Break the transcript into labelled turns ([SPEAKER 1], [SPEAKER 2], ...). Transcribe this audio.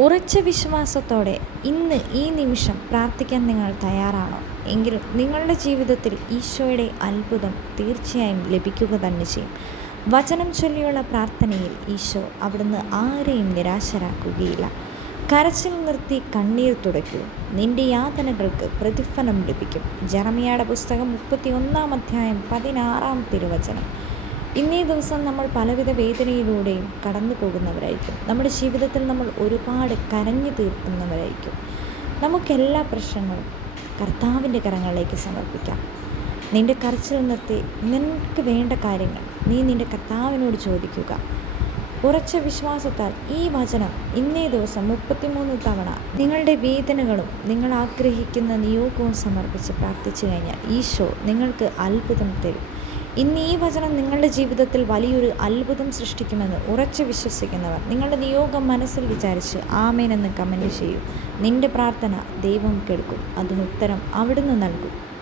[SPEAKER 1] ഉറച്ച വിശ്വാസത്തോടെ ഇന്ന് ഈ നിമിഷം പ്രാർത്ഥിക്കാൻ നിങ്ങൾ തയ്യാറാണോ? എങ്കിൽ നിങ്ങളുടെ ജീവിതത്തിൽ ഈശോയുടെ അത്ഭുതം തീർച്ചയായും ലഭിക്കുക തന്നെ ചെയ്യും. വചനം ചൊല്ലിയുള്ള പ്രാർത്ഥനയിൽ ഈശോ അവിടുന്ന് ആരെയും നിരാശരാക്കുകയില്ല. കരച്ചിൽ നിർത്തി കണ്ണീർ തുടയ്ക്കൂ. നിന്റെ യാതനകൾക്ക് പ്രതിഫലം ലഭിക്കും. ജറമിയാടെ പുസ്തകം മുപ്പത്തി ഒന്നാം അധ്യായം പതിനാറാം തിരുവചനം. ഇന്നേ ദിവസം നമ്മൾ പലവിധ വേദനയിലൂടെയും കടന്നു പോകുന്നവരായിരിക്കും. നമ്മുടെ ജീവിതത്തിൽ നമ്മൾ ഒരുപാട് കരഞ്ഞു തീർക്കുന്നവരായിരിക്കും. നമുക്കെല്ലാ പ്രശ്നങ്ങളും കർത്താവിന്റെ കരങ്ങളിലേക്ക് സമർപ്പിക്കാം. നിന്റെ കരച്ചിൽ നിർത്തി നിനക്ക് വേണ്ട കാര്യങ്ങൾ നീ നിന്റെ കർത്താവിനോട് ചോദിക്കുക. ഉറച്ച വിശ്വാസത്താൽ ഈ വചനം ഇന്നേ ദിവസം മുപ്പത്തിമൂന്ന് തവണ നിങ്ങളുടെ വേദനകളും നിങ്ങൾ ആഗ്രഹിക്കുന്ന നിയോഗവും സമർപ്പിച്ച് പ്രാർത്ഥിച്ചു കഴിഞ്ഞാൽ ഈശോ നിങ്ങൾക്ക് അത്ഭുതം തരും. ഇന്ന് ഈ വചനം നിങ്ങളുടെ ജീവിതത്തിൽ വലിയൊരു അത്ഭുതം സൃഷ്ടിക്കുമെന്ന് ഉറച്ച് വിശ്വസിക്കുന്നവർ നിങ്ങളുടെ നിയോഗം മനസ്സിൽ വിചാരിച്ച് ആമേനെന്ന് കമന്റ് ചെയ്യൂ. നിന്റെ പ്രാർത്ഥന ദൈവം കേൾക്കും. അതിനുത്തരം അവിടുന്ന് നൽകും.